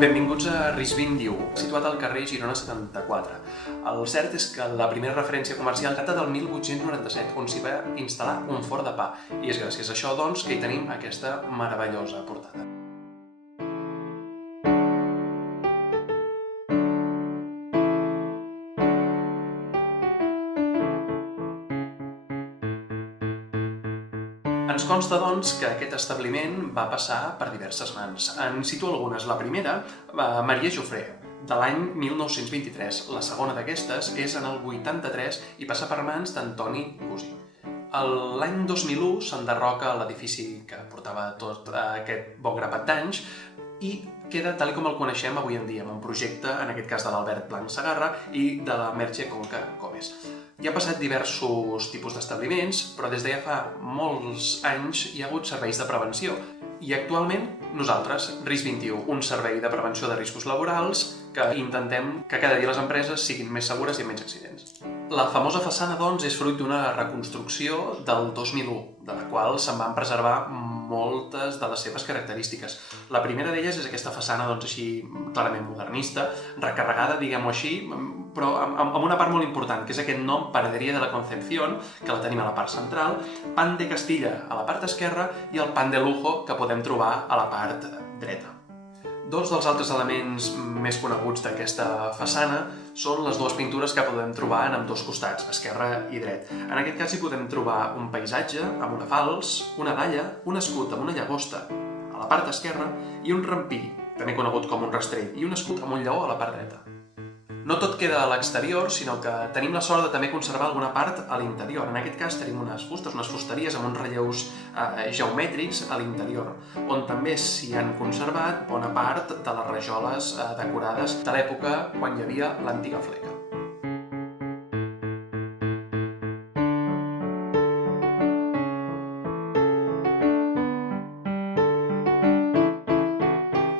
Benvinguts a RIS 21, situat al carrer Girona 74. El cert és que la primera referència comercial data del 1897, on s'hi va instal·lar un forn de pa, i és gràcies a això, doncs, que hi tenim aquesta meravellosa portada. Ens consta, doncs, que aquest establiment va passar per diverses mans. En cito algunes. La primera, Maria Jofré, de l'any 1923. La segona d'aquestes és en el 83 i passa per mans d'Antoni Gusí. L'any 2001 s'enderroca l'edifici que portava tot aquest bon grapat d'anys i queda tal com el coneixem avui en dia, amb un projecte, en aquest cas de l'Albert Blanc Segarra i de la Merche Conca Gómez. Hi ha passat diversos tipus d'establiments, però des de ja fa molts anys hi ha hagut serveis de prevenció. I actualment nosaltres, RIS 21, un servei de prevenció de riscos laborals que intentem que cada dia les empreses siguin més segures i amb menys accidents. La famosa façana, doncs, és fruit d'una reconstrucció del 2001, de la qual se'n van preservar moltes de les seves característiques. La primera d'elles és aquesta façana, doncs, així clarament modernista, recarregada, diguem-ho així, però amb una part molt important, que és aquest nom Panadería de la Concepción, que la tenim a la part central, Pan de Castilla a la part esquerra i el Pan de Lujo que podem trobar a la part dreta. Dos dels altres elements més coneguts d'aquesta façana són les dues pintures que podem trobar en ambdós costats, esquerre i dret. En aquest cas hi podem trobar un paisatge amb una falç, una dalla, un escut amb una llagosta a la part esquerra i un rampí, també conegut com un rastrell, i un escut amb un lleó a la part dreta. No tot queda a l'exterior, sinó que tenim la sort de també conservar alguna part a l'interior. En aquest cas tenim unes fustes, unes fusteries amb uns relleus geomètrics a l'interior, on també s'hi han conservat bona part de les rajoles decorades de l'època quan hi havia l'antiga fleca.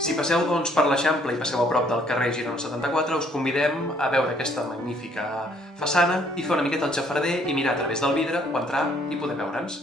Si passeu, doncs, per l'Eixample i passeu a prop del carrer Girona 74, us convidem a veure aquesta magnífica façana i fer una miqueta el xafarder i mirar a través del vidre o entrar i poder veure'ns.